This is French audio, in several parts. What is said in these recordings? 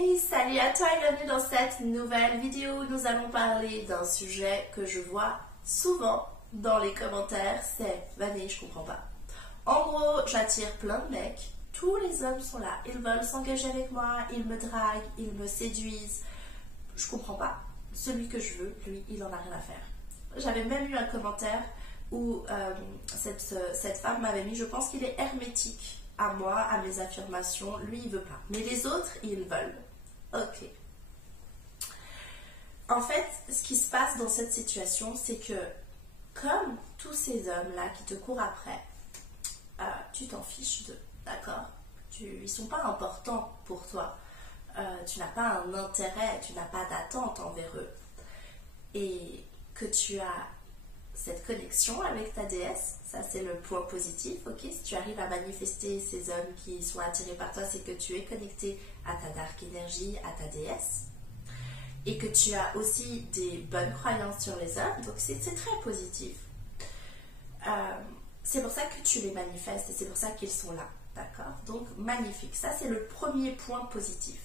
Hey, salut à toi et bienvenue dans cette nouvelle vidéo où nous allons parler d'un sujet que je vois souvent dans les commentaires, c'est Vanille, je comprends pas. En gros, j'attire plein de mecs, tous les hommes sont là, ils veulent s'engager avec moi, ils me draguent, ils me séduisent, je comprends pas. Celui que je veux, lui, il en a rien à faire. J'avais même eu un commentaire où cette femme m'avait mis, je pense qu'il est hermétique à moi, à mes affirmations, lui il veut pas. Mais les autres, ils veulent. Ok. En fait, ce qui se passe dans cette situation, c'est que comme tous ces hommes-là qui te courent après, tu t'en fiches d'eux, d'accord? Ils sont pas importants pour toi. Tu n'as pas un intérêt, tu n'as pas d'attente envers eux. Et que tu as cette connexion avec ta déesse, ça c'est le point positif, ok? Si tu arrives à manifester ces hommes qui sont attirés par toi, c'est que tu es connecté à ta dark énergie, à ta déesse, et que tu as aussi des bonnes croyances sur les hommes, donc c'est très positif. C'est pour ça que tu les manifestes et c'est pour ça qu'ils sont là, d'accord? Donc magnifique, ça c'est le premier point positif.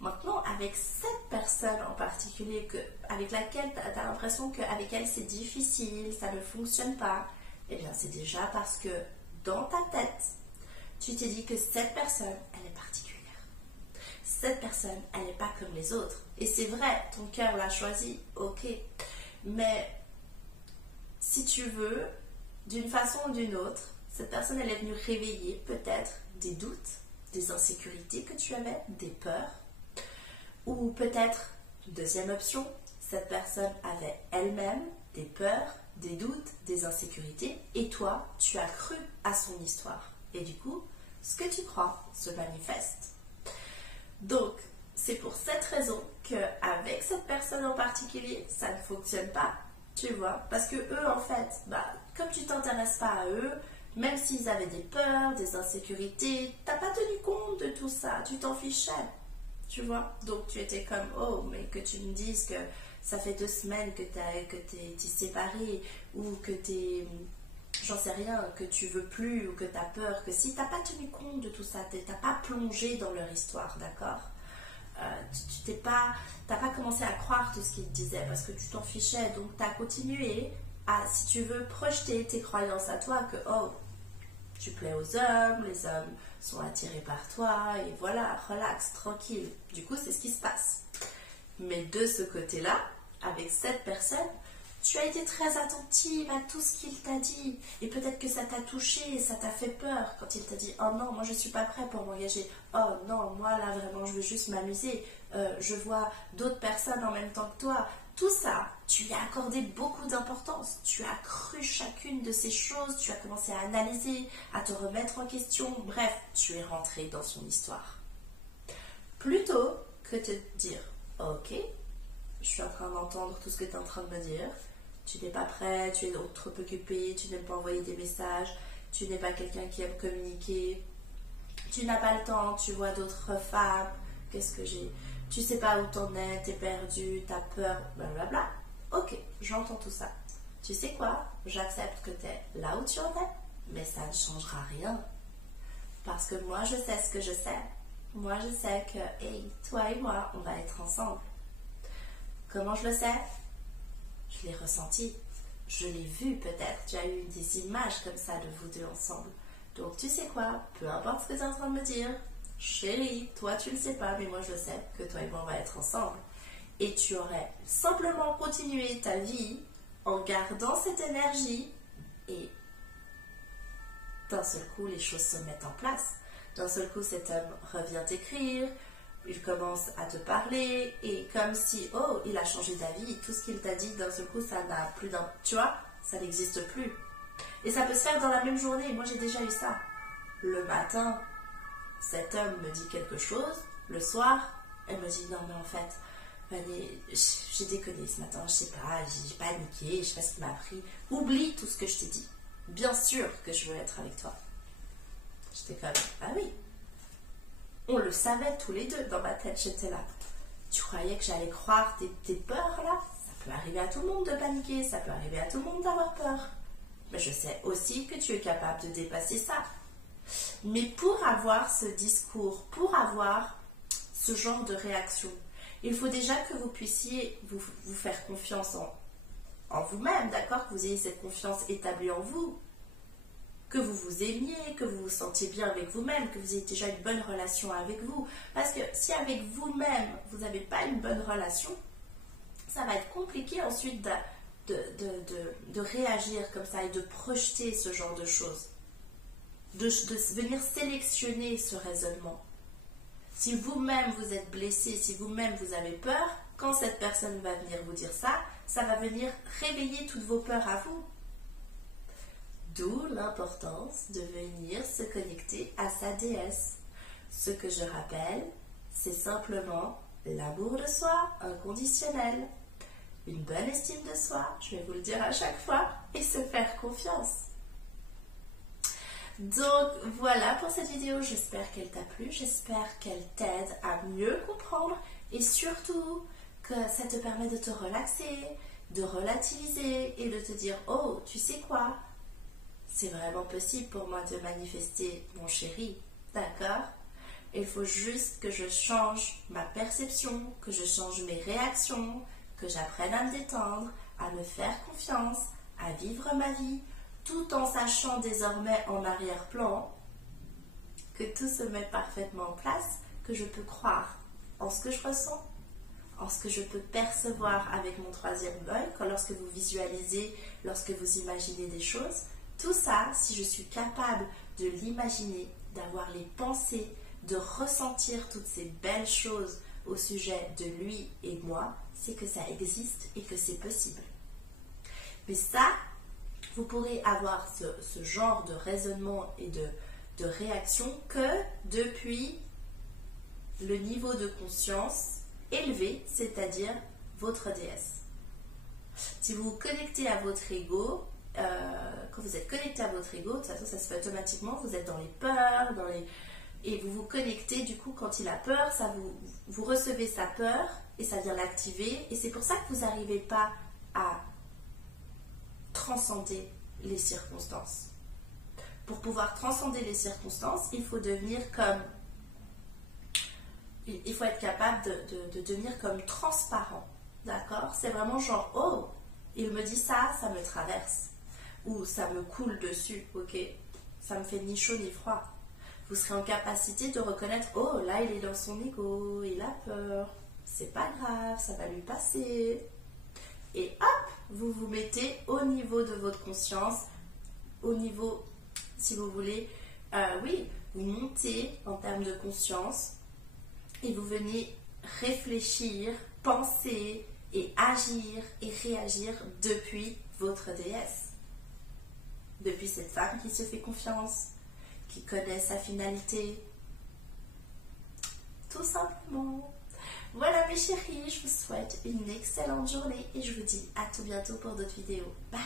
Maintenant, avec cette personne en particulier avec laquelle tu as l'impression qu'avec elle c'est difficile, ça ne fonctionne pas, eh bien c'est déjà parce que dans ta tête, tu t'es dit que cette personne, elle est particulière. Cette personne, elle n'est pas comme les autres. Et c'est vrai, ton cœur l'a choisi, ok. Mais si tu veux, d'une façon ou d'une autre, cette personne, elle est venue réveiller peut-être des doutes, des insécurités que tu avais, des peurs. Ou peut-être, deuxième option, cette personne avait elle-même des peurs, des doutes, des insécurités, et toi, tu as cru à son histoire. Et du coup, ce que tu crois se manifeste. Donc, c'est pour cette raison qu'avec cette personne en particulier, ça ne fonctionne pas, tu vois. Parce que eux, en fait, comme tu t'intéresses pas à eux, même s'ils avaient des peurs, des insécurités, t'as pas tenu compte de tout ça, tu t'en fichais. Tu vois, donc tu étais comme, oh, mais que tu me dises que ça fait 2 semaines que t'es séparé, ou que t'es, j'en sais rien, que tu veux plus, ou que t'as peur, que si t'as pas tenu compte de tout ça, t'as pas plongé dans leur histoire, d'accord? T'as pas commencé à croire tout ce qu'ils te disaient, parce que tu t'en fichais, donc t'as continué à, si tu veux, projeter tes croyances à toi, que, oh, tu plais aux hommes, les hommes sont attirés par toi, et voilà, relax, tranquille. Du coup, c'est ce qui se passe. Mais de ce côté-là, avec cette personne, tu as été très attentive à tout ce qu'il t'a dit. Et peut-être que ça t'a touché, ça t'a fait peur quand il t'a dit « Oh non, moi je suis pas prêt pour m'engager. Oh non, moi là vraiment je veux juste m'amuser. Je vois d'autres personnes en même temps que toi. » Tout ça, tu lui as accordé beaucoup d'importance. Tu as cru chacune de ces choses, tu as commencé à analyser, à te remettre en question. Bref, tu es rentré dans son histoire. Plutôt que de te dire « Ok, je suis en train d'entendre tout ce que tu es en train de me dire. Tu n'es pas prêt, tu es trop occupé, tu n'aimes pas envoyer des messages, tu n'es pas quelqu'un qui aime communiquer, tu n'as pas le temps, tu vois d'autres femmes, qu'est-ce que j'ai, tu sais pas où t'en es, t'es perdu, t'as peur, blablabla. Ok, j'entends tout ça. Tu sais quoi? J'accepte que t'es là où tu en es, mais ça ne changera rien. Parce que moi, je sais ce que je sais. Moi, je sais que, hey, toi et moi, on va être ensemble. Comment je le sais? Je l'ai ressenti, je l'ai vu peut-être, tu as eu des images comme ça de vous deux ensemble. Donc tu sais quoi, peu importe ce que tu es en train de me dire, chérie, toi tu le sais pas, mais moi je sais que toi et moi on va être ensemble. Et tu aurais simplement continué ta vie en gardant cette énergie et d'un seul coup les choses se mettent en place. D'un seul coup cet homme revient t'écrire, il commence à te parler et comme si, oh, il a changé d'avis, tout ce qu'il t'a dit, d'un seul coup, ça n'a plus d'un... Tu vois, ça n'existe plus. Et ça peut se faire dans la même journée. Moi, j'ai déjà eu ça. Le matin, cet homme me dit quelque chose. Le soir, elle me dit, non, mais en fait, j'ai déconné ce matin, je sais pas, j'ai paniqué, je sais pas ce qui m'a pris. Oublie tout ce que je t'ai dit. Bien sûr que je veux être avec toi. J'étais comme, ah oui. On le savait tous les deux, dans ma tête, j'étais là. Tu croyais que j'allais croire tes peurs là? Ça peut arriver à tout le monde de paniquer, ça peut arriver à tout le monde d'avoir peur. Mais je sais aussi que tu es capable de dépasser ça. Mais pour avoir ce discours, pour avoir ce genre de réaction. Il faut déjà que vous puissiez vous faire confiance en vous-même, d'accord? Que vous ayez cette confiance établie en vous, que vous vous aimiez, que vous vous sentiez bien avec vous-même, que vous ayez déjà une bonne relation avec vous. Parce que si avec vous-même, vous n'avez pas une bonne relation, ça va être compliqué ensuite de réagir comme ça et de projeter ce genre de choses. De venir sélectionner ce raisonnement. Si vous-même vous êtes blessé, si vous-même vous avez peur, quand cette personne va venir vous dire ça, ça va venir réveiller toutes vos peurs à vous. D'où l'importance de venir se connecter à sa déesse. Ce que je rappelle, c'est simplement l'amour de soi inconditionnel, une bonne estime de soi, je vais vous le dire à chaque fois, et se faire confiance. Donc voilà pour cette vidéo, j'espère qu'elle t'a plu, j'espère qu'elle t'aide à mieux comprendre et surtout que ça te permet de te relaxer, de relativiser et de te dire « Oh, tu sais quoi ? C'est vraiment possible pour moi de manifester mon chéri, d'accord ? Il faut juste que je change ma perception, que je change mes réactions, que j'apprenne à me détendre, à me faire confiance, à vivre ma vie, tout en sachant désormais en arrière-plan que tout se met parfaitement en place, que je peux croire en ce que je ressens, en ce que je peux percevoir avec mon troisième œil, lorsque vous visualisez, lorsque vous imaginez des choses. Tout ça, si je suis capable de l'imaginer, d'avoir les pensées, de ressentir toutes ces belles choses au sujet de lui et moi, c'est que ça existe et que c'est possible. Mais ça, vous pourrez avoir ce genre de raisonnement et de réaction que depuis le niveau de conscience élevé, c'est-à-dire votre déesse. Si vous vous connectez à votre ego, quand vous êtes connecté à votre ego, de toute façon ça se fait automatiquement, vous êtes dans les peurs, et vous vous connectez, du coup quand il a peur, vous recevez sa peur et ça vient l'activer, et c'est pour ça que vous n'arrivez pas à transcender les circonstances. Pour pouvoir transcender les circonstances, il faut devenir comme... Il faut être capable de devenir comme transparent, d'accord? C'est vraiment genre, oh, il me dit ça, ça me traverse. Ou ça me coule dessus, ok? Ça me fait ni chaud ni froid. Vous serez en capacité de reconnaître, oh, là, il est dans son ego, il a peur. C'est pas grave, ça va lui passer. Et hop, vous vous mettez au niveau de votre conscience, au niveau, si vous voulez, oui, vous montez en termes de conscience et vous venez réfléchir, penser et agir et réagir depuis votre déesse. Depuis cette femme qui se fait confiance, qui connaît sa finalité. Tout simplement. Voilà mes chéris, je vous souhaite une excellente journée et je vous dis à tout bientôt pour d'autres vidéos. Bye!